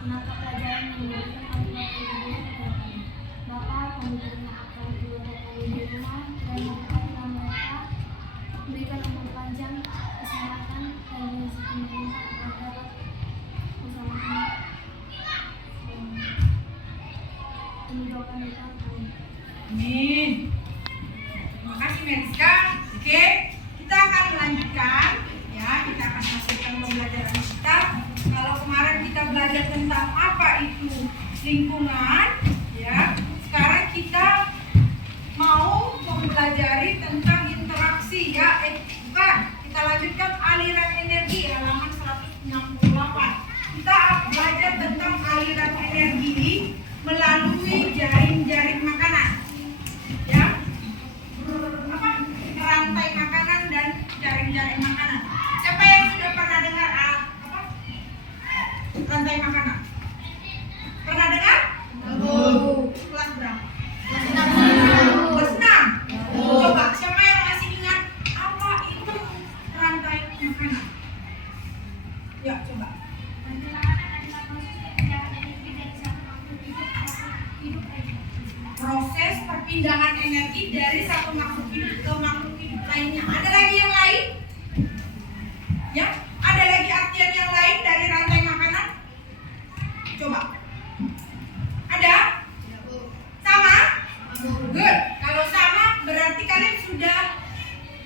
menangkap pelajaran yang diberikan oleh Bapak kami terima akan keluarga kami di rumah dan memberkati mereka, berikan umur panjang, kesehatan dan rezeki melimpah agar bersama kami doakan mereka. Amin. Terima kasih Meriska. Oke, kita akan melanjutkan ya, kita akan masukkan pembelajaran kita. Kalau kemarin kita belajar tentang apa itu lingkungan, ya. Sekarang kita mau mempelajari tentang interaksi ya. Bukan, kita lanjutkan aliran energi halaman 168. Kita belajar tentang aliran energi melalui jaring-jaring makanan. Ya. Apa? Rantai makanan dan jaring-jaring makanan. Siapa yang sudah pernah dengar rantai makanan? Pernah dengar? Kelas berapa? Kelas 6. Coba siapa yang masih ingat apa itu rantai makanan? Ya, coba. Rantai makanan adalah proses perpindahan energi dari satu makhluk hidup Proses perpindahan energi dari satu makhluk hidup ke makhluk hidup lainnya. Ada lagi yang lain? Ya, ada lagi artian yang lain dari rantai makanan? Coba. Ada? Sama? Good. Kalau sama berarti kalian sudah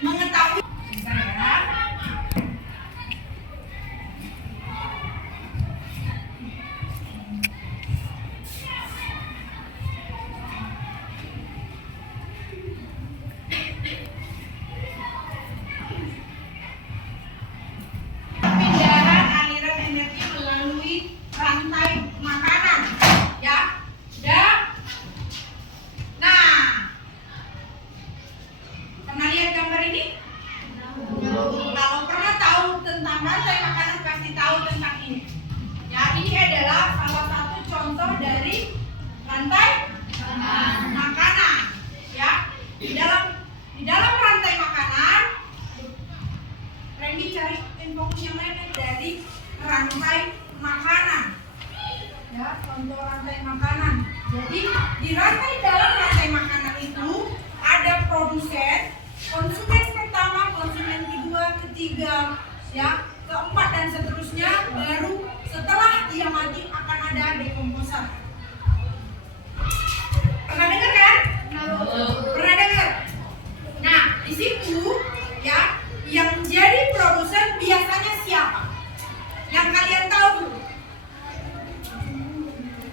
mengetahui. Bentar ya. Perpindahan aliran energi melalui rantai makanan, ya. Nah, pernah lihat gambar ini? Kalau pernah tahu tentang rantai makanan pasti tahu tentang ini. Ya, ini adalah salah satu contoh dari rantai makanan. Ya, di dalam rantai makanan, Randy cari info yang lain dari rantai makanan. Ya, contoh rantai makanan. Jadi dalam rantai makanan itu ada produsen, konsumen pertama, konsumen kedua, ketiga, ya, keempat dan seterusnya. Baru setelah dia mati akan ada dekomposer. Pernah dengar kan? Pernah dengar? Nah, di situ ya, yang jadi produsen biasanya siapa? Yang kalian tahu dulu.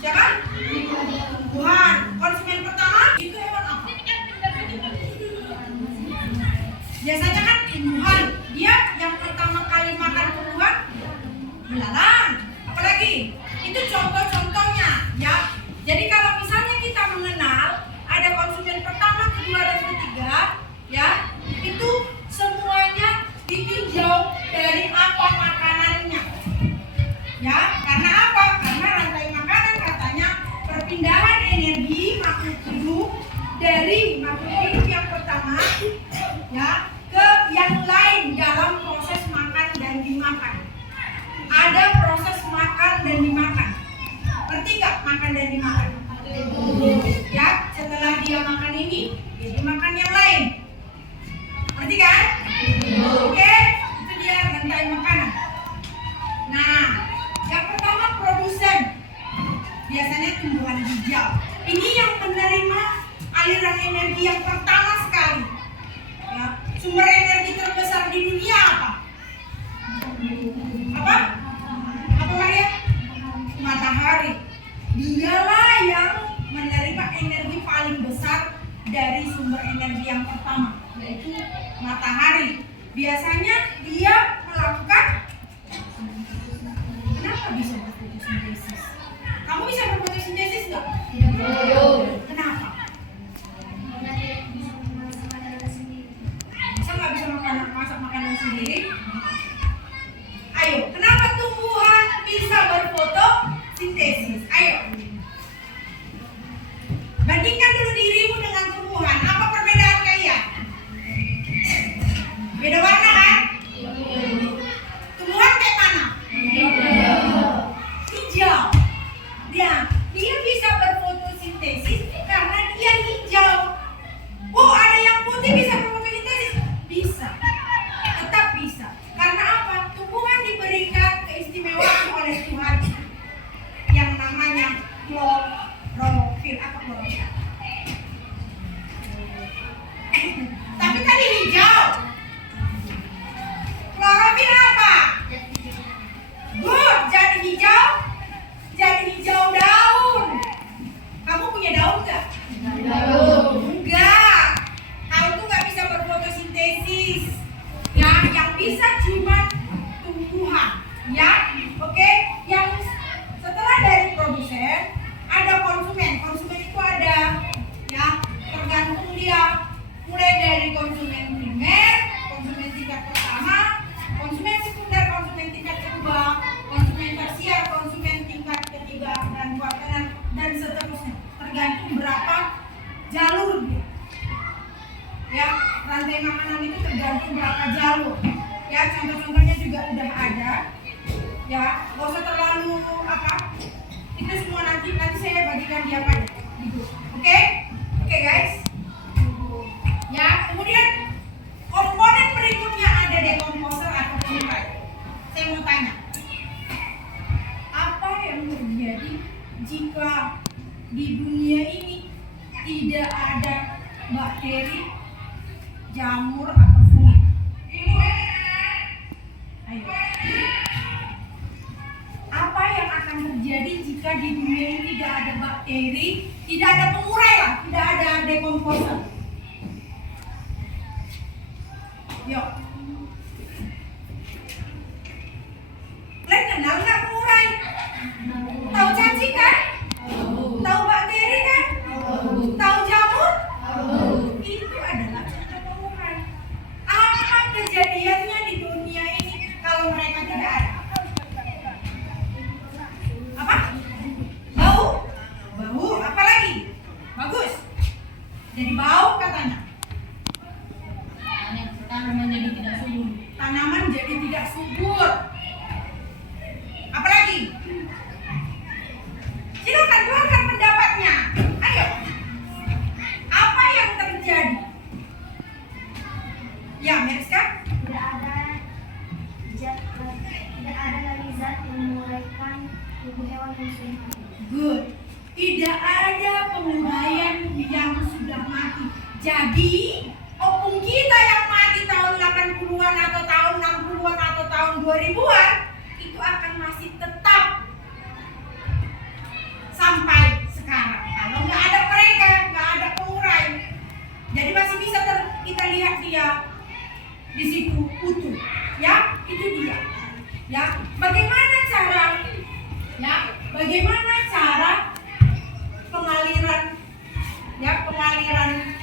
Siapa? Tumbuhan. Konsumen pertama itu hewan apa? Biasanya kan tumbuhan. Dia yang pertama kali makan tumbuhan belalang. Apalagi? Itu contoh-contohnya ya. Jadi kalau misalnya kita mengenal ada konsumen pertama, kedua dan ketiga, ya, itu semuanya ditinjau dari apa makanannya. Ya, karena apa? Karena rantai makanan katanya perpindahan energi makhluk hidup dari makhluk hidup yang pertama ya ke yang lain dalam proses makan dan dimakan. Ada proses makan dan dimakan. Ngerti nggak makan dan dimakan? Ya, setelah dia makan ini, dia dimakan yang lain. Ngerti kan? Oke, itu dia rantai makanan. Nah, yang pertama produsen, biasanya tumbuhan hijau. Ini yang menerima aliran energi yang pertama sekali. Ya, sumber energi terbesar di dunia apa? Apa? Apa Maria? Matahari. Dialah yang menerima energi paling besar dari sumber energi yang pertama, yaitu matahari. Biasanya dia melakukan. Kenapa bisa berfotosintesis? Kamu bisa berfotosintesis nggak? Kenapa? Bisa nggak bisa masak makanan sendiri? Ayo, kenapa tumbuhan bisa berfotosintesis? Enggak. Kau tuh nggak bisa berfotosintesis. Ya, yang bisa cuma tumbuhan. Ya, oke. Yang setelah dari produsen ada konsumen. Konsumen itu ada, ya, tergantung dia. Mulai dari konsumen primer, konsumen tingkat pertama, konsumen sekunder, konsumen tingkat kedua, konsumen tersier, konsumen tingkat ketiga dan kuarter dan seterusnya. Tergantung berapa jalur dia. Ya, rantai makanan itu tergantung berapa jalur. Ya, contoh-contohnya juga udah ada. Ya, nggak usah terlalu apa. Itu semua nanti saya bagikan dia pada di grup. Oke, guys. Ya, kemudian komponen berikutnya ada dekomposer atau pengurai. Saya mau tanya, apa yang terjadi jika di dunia ini tidak ada bakteri, jamur atau fungit? Ayo. Apa yang akan terjadi jika di dunia ini tidak ada bakteri, tidak ada pengurai lah, tidak ada dekomposer? Yuk. Kalian kenal nggak pengurai? Tahu cacing kan? Tahu bakteri kan? Tahu jamur? Itu adalah contoh pengurai. Apa kejadiannya di dunia ini kalau mereka tidak ada? Apa? Bau? Bau? Apa lagi? Bagus. Jadi bau katanya. Tanaman jadi tidak subur. Tanaman jadi tidak subur. Apalagi? Silakan keluarkan pendapatnya. Ayo. Apa yang terjadi? Ya, Meriska? Tidak ada lagi zat yang menguraikan tubuh hewan yang sudah mati. Good. Tidak ada penguraian yang sudah mati. Jadi, opung kita yang mati tahun 80-an atau tahun 60-an atau tahun 2000-an itu akan masih tetap sampai sekarang. Kalau nggak ada mereka, nggak ada pengurai. Jadi masih bisa kita lihat dia di situ utuh. Ya, itu dia. Ya, bagaimana cara? Ya, bagaimana cara pengaliran? Ya, pengaliran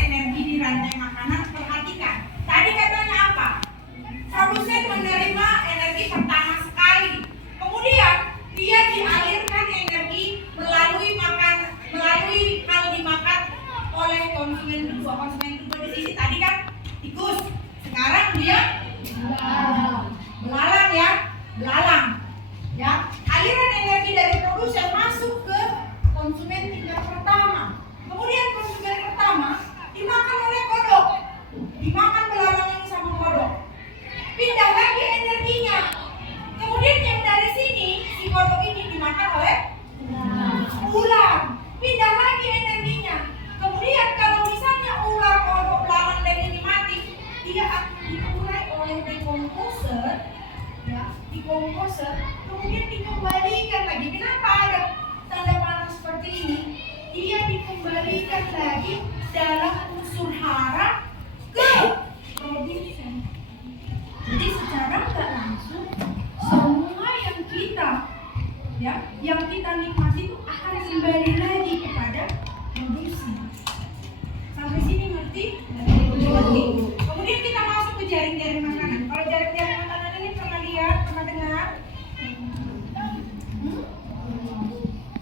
energi di rantai makanan. Perhatikan. Tadi katanya apa? Produsen menerima energi pertama sekali. Kemudian dia dialirkan energi melalui hal dimakan oleh konsumen kedua. Konsumen kedua di sini tadi kan tikus. Sekarang dia belalang ya, belalang. Ya, aliran energi dari produsen masuk ke konsumen tingkat pertama. Kemudian konsumen pertama dimakan oleh kodok, dimakan belalang ini sama kodok. Pindah lagi energinya. Kemudian yang dari sini si kodok ini dimakan oleh ular. Pindah lagi energinya. Kemudian kalau misalnya ular, kodok, belalang dan ini mati, dia akan diurai oleh dekomposer. Ya, dekomposer. Kemudian dikembalikan lagi. Kenapa ada tanda panah seperti ini? Dia dikembalikan lagi dalam unsur hara ke produsen. Jadi secara nggak langsung semua yang kita nikmati itu akan kembali lagi kepada produksi. Sampai sini ngerti? Ngerti. Kemudian kita masuk ke jaring-jaring makanan. Kalau jaring-jaring makanan ini pernah lihat, pernah dengar?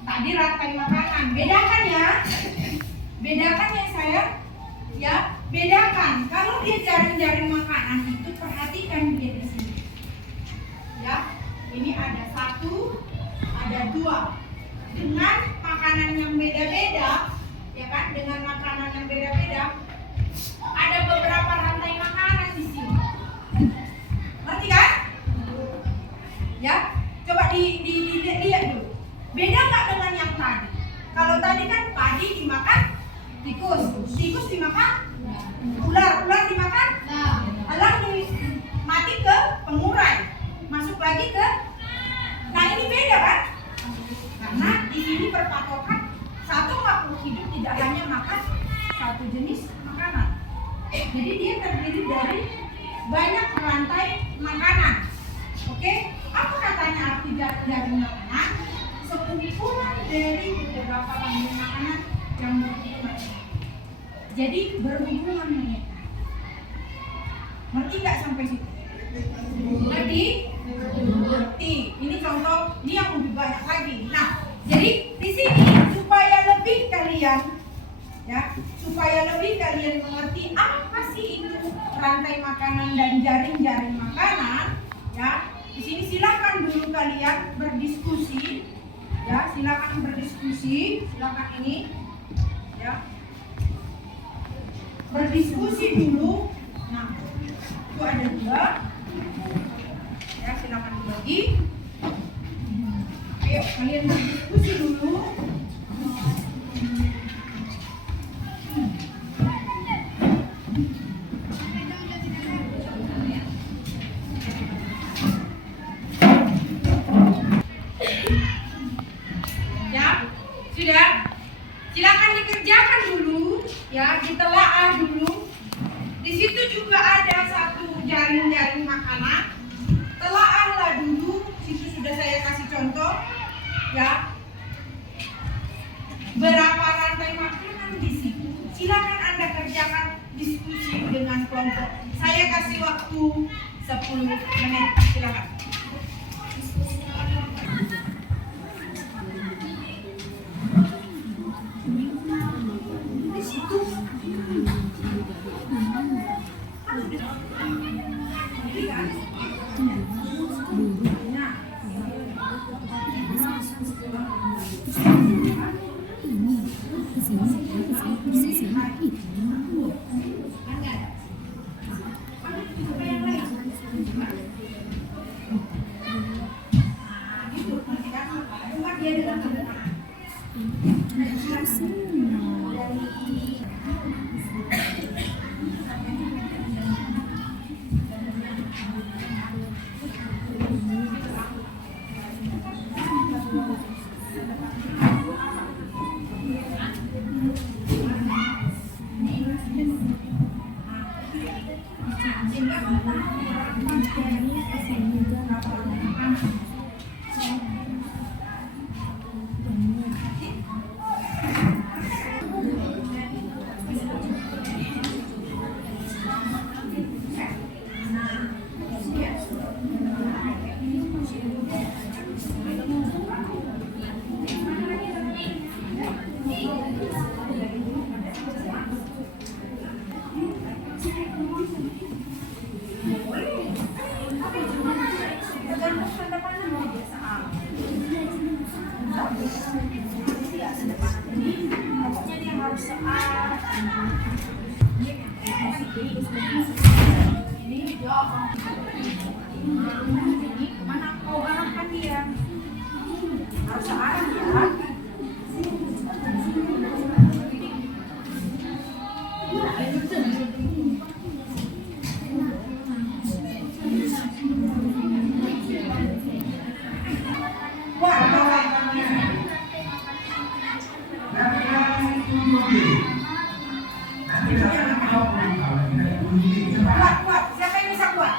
Tadi rantai makanan. Bedakan ya. Bedakan ya saya. Ya, bedakan. Kalau dia jaring-jaring makanan itu perhatikan dia di sini. Ya, ini ada 1, ada 2. Dengan makanan yang beda-beda, ya kan? Dengan makanan yang beda-beda, ada beberapa rantai makanan di sini. Ngerti kan? Ya, coba dilihat dulu. Beda nggak dengan yang tadi? Kalau tadi kan padi dimakan tikus, tikus dimakan ular, ular dimakan elang, mati ke pengurai, masuk lagi ke. Nah ini beda kan? Karena di sini berpatokan satu makhluk hidup tidak hanya makan satu jenis makanan. Jadi dia terdiri dari banyak rantai makanan. Oke, apa katanya arti jaring makanan? Sekumpulan dari beberapa rantai makanan yang berhubungan. Jadi berhubungan mereka. Ngerti nggak sampai situ? Ngerti? Ngerti. Ini contoh, ini yang lebih banyak lagi. Nah, jadi di sini supaya lebih kalian mengerti apa sih itu rantai makanan dan jaring-jaring makanan, ya. Di sini silakan dulu kalian berdiskusi, ya. Silakan ini, ya. Berdiskusi dulu. Nah, itu ada 2. Ya, silakan dibagi. Ayo kalian berdiskusi dulu. Ya, sudah. Silakan dikerjakan dulu, ya, ditelaah dulu. Di situ juga ada satu jaring-jaring makanan. Telaahlah dulu. Situ sudah saya kasih contoh, ya. Berapa rantai makanan di situ? Silakan Anda kerjakan diskusi dengan kelompok. Saya kasih waktu 10 menit. Silakan. Di situ. Ini kemana kau arahkan dia? Harus searah ya. Kuat. Siapa yang bisa kuat?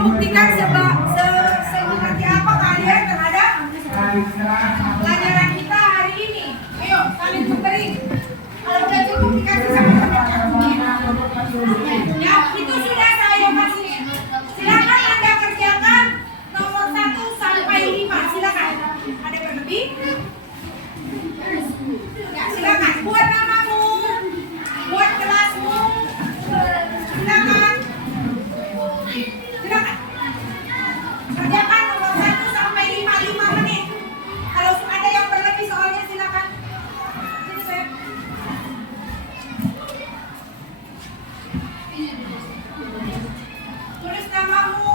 membuktikan seperti apa kalian terhadap pelajaran kita hari ini. Ayo, kalian beri. Kalau udah cukup dikasih sama teman-teman. Ya, itu sudah saya kasih. Silakan Anda kerjakan nomor 1 sampai 5. Silakan. Ada yang lebih? Ya, silakan. Buat namamu, buat kelasmu. Silakan. Silakan. Kerjakan nomor 1 sampai 5 menit. Kalau ada yang berlebih soalnya silakan. Sini saya. Tulis namamu.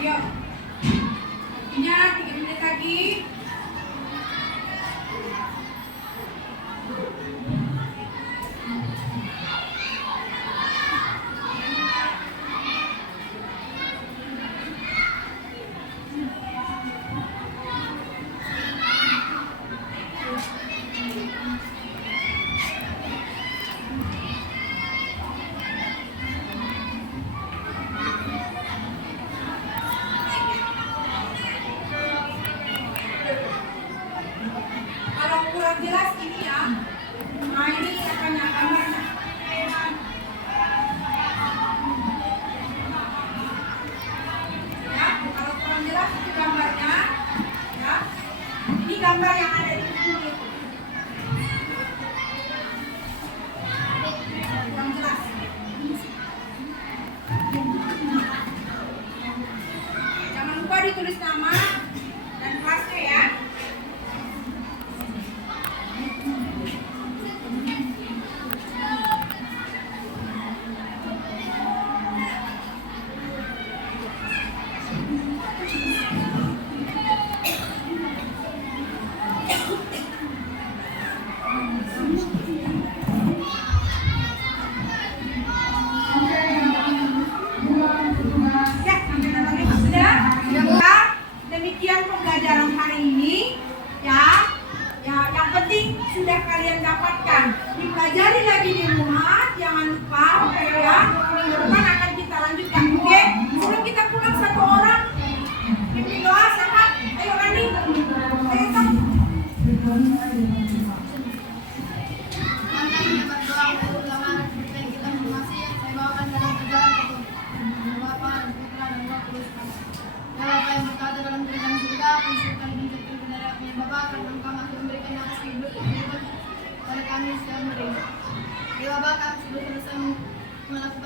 Ayo. Waktunya 3 menit lagi. Kalau kurang jelas ini ya. Nah, ini apanya gambarnya. Ya, kalau kurang jelas itu gambarnya. Ya. Ini gambar yang ada di buku itu. Kurang jelas. Jangan lupa ditulis nama dan kelasnya ya. Ya, sudah? Ya, demikian pembelajaran hari ini. Ya, yang penting sudah kalian dapatkan. Dipelajari lagi di rumah, jangan lupa. Ya, minggu depan akan kita lanjutkan. Oke? Sebelum kita pulang satu orang, pimpin doa sama. Ayo Rani. Ayo Tom. Dewa Bapa, kami sudah selesai melakukan